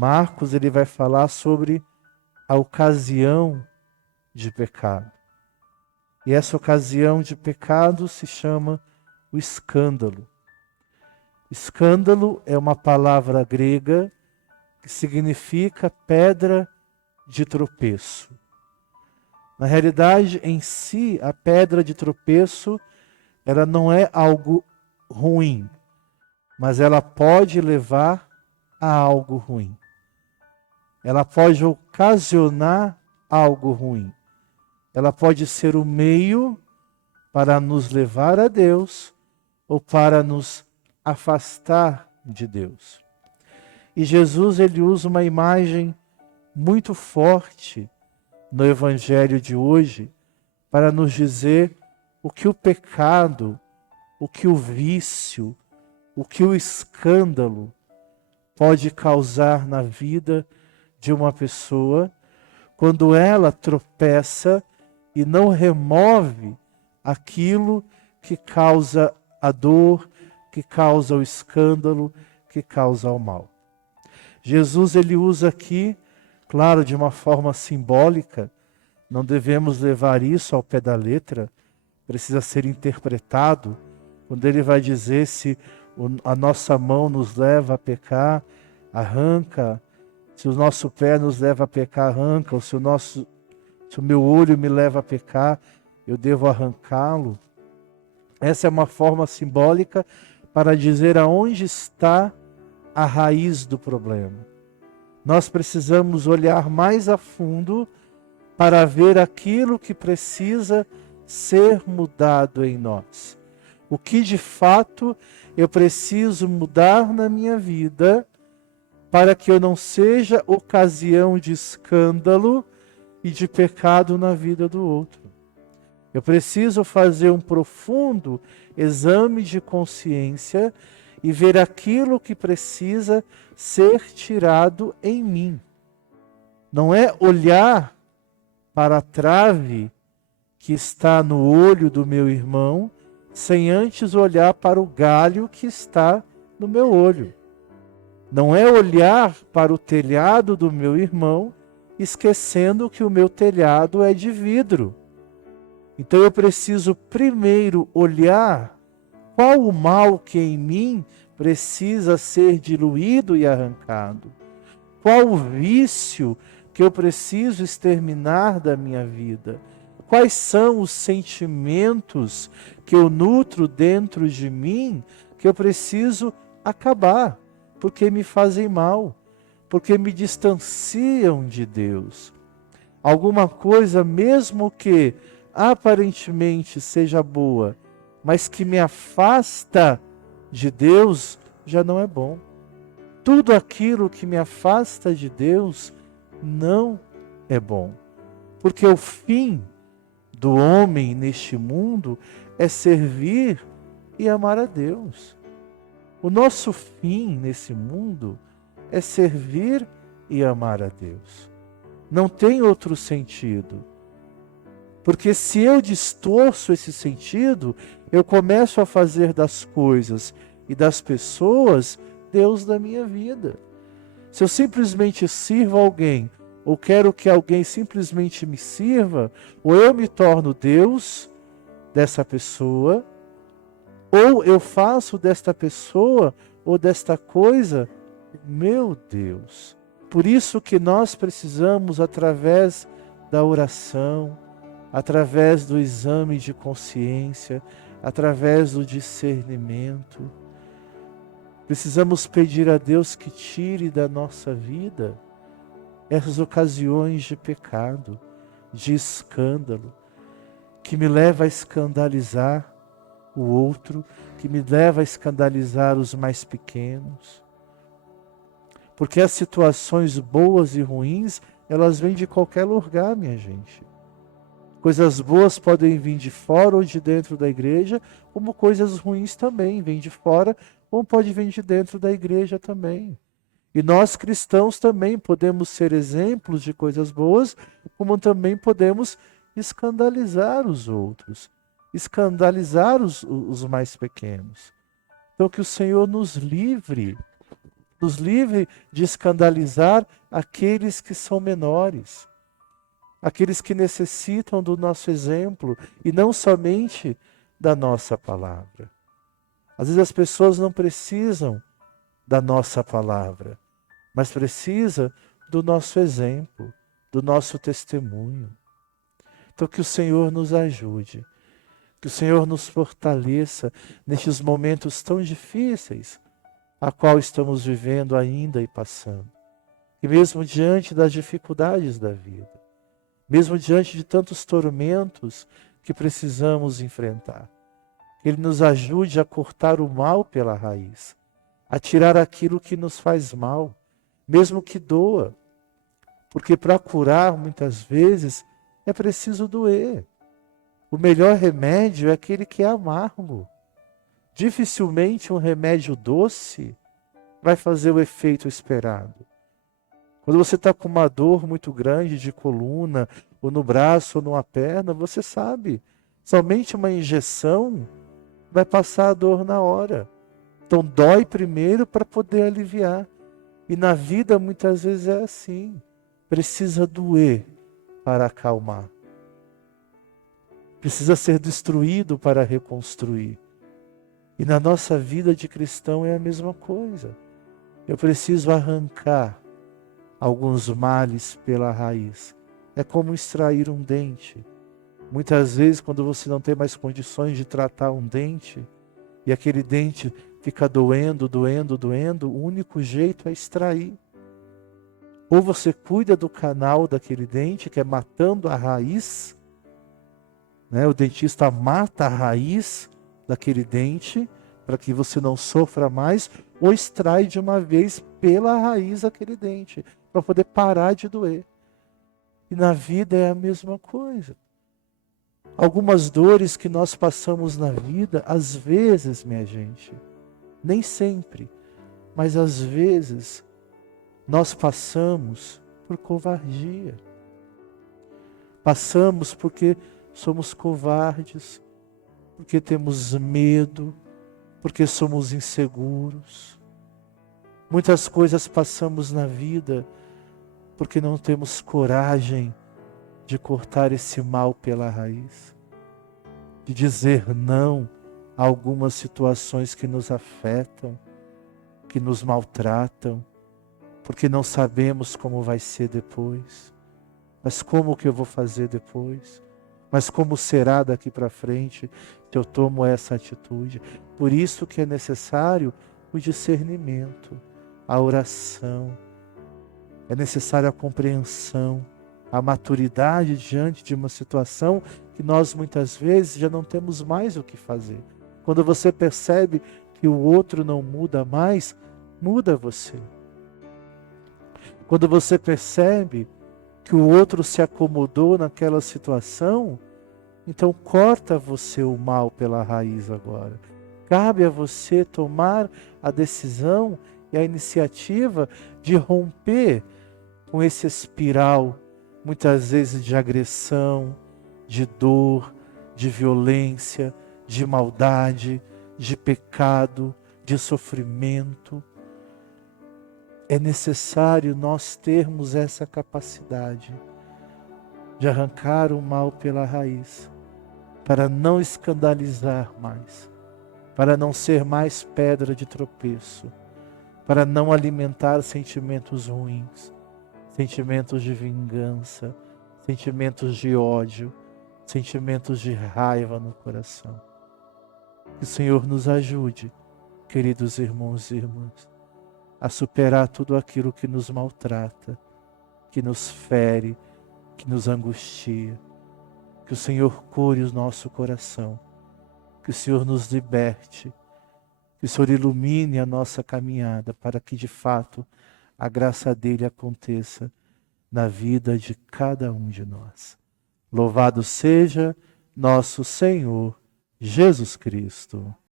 Marcos ele vai falar sobre a ocasião de pecado. E essa ocasião de pecado se chama o escândalo. Escândalo é uma palavra grega que significa pedra de tropeço. Na realidade, em si, a pedra de tropeço, ela não é algo ruim, mas ela pode levar a algo ruim. Ela pode ocasionar algo ruim. Ela pode ser o meio para nos levar a Deus ou para nos afastar de Deus. E Jesus ele usa uma imagem muito forte no Evangelho de hoje para nos dizer o que o pecado, o que o vício, o que o escândalo pode causar na vida de uma pessoa quando ela tropeça e não remove aquilo que causa a dor, que causa o escândalo, que causa o mal. Jesus ele usa aqui, claro, de uma forma simbólica, não devemos levar isso ao pé da letra, precisa ser interpretado, quando ele vai dizer se a nossa mão nos leva a pecar, arranca, se o nosso pé nos leva a pecar, arranca, ou se o meu olho me leva a pecar, eu devo arrancá-lo. Essa é uma forma simbólica para dizer aonde está a raiz do problema. Nós precisamos olhar mais a fundo para ver aquilo que precisa ser mudado em nós. O que de fato eu preciso mudar na minha vida para que eu não seja ocasião de escândalo e de pecado na vida do outro. Eu preciso fazer um profundo exame de consciência e ver aquilo que precisa ser tirado em mim. Não é olhar para a trave que está no olho do meu irmão, sem antes olhar para o galho que está no meu olho. Não é olhar para o telhado do meu irmão, esquecendo que o meu telhado é de vidro. Então eu preciso primeiro olhar qual o mal que em mim precisa ser diluído e arrancado. Qual o vício que eu preciso exterminar da minha vida. Quais são os sentimentos que eu nutro dentro de mim que eu preciso acabar, porque me fazem mal, porque me distanciam de Deus. Alguma coisa, mesmo que aparentemente seja boa, mas que me afasta de Deus, já não é bom. Tudo aquilo que me afasta de Deus não é bom. Porque o fim do homem neste mundo é servir e amar a Deus. O nosso fim nesse mundo é servir e amar a Deus. Não tem outro sentido. Porque se eu distorço esse sentido, eu começo a fazer das coisas e das pessoas Deus da minha vida. Se eu simplesmente sirvo alguém, ou quero que alguém simplesmente me sirva, ou eu me torno Deus dessa pessoa, ou eu faço desta pessoa ou desta coisa meu Deus. Por isso que nós precisamos, através da oração, através do exame de consciência, através do discernimento, precisamos pedir a Deus que tire da nossa vida essas ocasiões de pecado, de escândalo, que me leva a escandalizar o outro, que me leva a escandalizar os mais pequenos. Porque as situações boas e ruins, elas vêm de qualquer lugar, minha gente. Coisas boas podem vir de fora ou de dentro da igreja, como coisas ruins também vêm de fora, como pode vir de dentro da igreja também. E nós cristãos também podemos ser exemplos de coisas boas, como também podemos escandalizar os outros, escandalizar os mais pequenos. Então que o Senhor nos livre Nos livre de escandalizar aqueles que são menores, aqueles que necessitam do nosso exemplo e não somente da nossa palavra. Às vezes as pessoas não precisam da nossa palavra, mas precisa do nosso exemplo, do nosso testemunho. Então que o Senhor nos ajude, que o Senhor nos fortaleça nestes momentos tão difíceis a qual estamos vivendo ainda e passando. E mesmo diante das dificuldades da vida, mesmo diante de tantos tormentos que precisamos enfrentar, que Ele nos ajude a cortar o mal pela raiz, a tirar aquilo que nos faz mal, mesmo que doa. Porque para curar, muitas vezes, é preciso doer. O melhor remédio é aquele que é amargo. Dificilmente um remédio doce vai fazer o efeito esperado. Quando você está com uma dor muito grande de coluna, ou no braço, ou numa perna, você sabe, somente uma injeção vai passar a dor na hora. Então dói primeiro para poder aliviar. E na vida muitas vezes é assim. Precisa doer para acalmar. Precisa ser destruído para reconstruir. E na nossa vida de cristão é a mesma coisa. Eu preciso arrancar alguns males pela raiz. É como extrair um dente. Muitas vezes, quando você não tem mais condições de tratar um dente, e aquele dente fica doendo, o único jeito é extrair. Ou você cuida do canal daquele dente, que é matando a raiz, né? O dentista mata a raiz daquele dente, para que você não sofra mais, ou extrai de uma vez pela raiz aquele dente, para poder parar de doer. E na vida é a mesma coisa. Algumas dores que nós passamos na vida, às vezes, minha gente, nem sempre, mas às vezes, nós passamos por covardia. Passamos porque somos covardes, porque temos medo, porque somos inseguros. Muitas coisas passamos na vida porque não temos coragem de cortar esse mal pela raiz, de dizer não a algumas situações que nos afetam, que nos maltratam, porque não sabemos como vai ser depois. Mas como que eu vou fazer depois? Mas como será daqui para frente se eu tomo essa atitude? Por isso que é necessário o discernimento, a oração, é necessária a compreensão, a maturidade diante de uma situação que nós muitas vezes já não temos mais o que fazer. Quando você percebe que o outro não muda mais, muda você. Quando você percebe que o outro se acomodou naquela situação, então corta você o mal pela raiz agora. Cabe a você tomar a decisão e a iniciativa de romper com esse espiral, muitas vezes de agressão, de dor, de violência, de maldade, de pecado, de sofrimento. É necessário nós termos essa capacidade de arrancar o mal pela raiz, para não escandalizar mais, para não ser mais pedra de tropeço, para não alimentar sentimentos ruins, sentimentos de vingança, sentimentos de ódio, sentimentos de raiva no coração. Que o Senhor nos ajude, queridos irmãos e irmãs, a superar tudo aquilo que nos maltrata, que nos fere, que nos angustia. Que o Senhor cure o nosso coração, que o Senhor nos liberte, que o Senhor ilumine a nossa caminhada para que de fato a graça dele aconteça na vida de cada um de nós. Louvado seja nosso Senhor Jesus Cristo.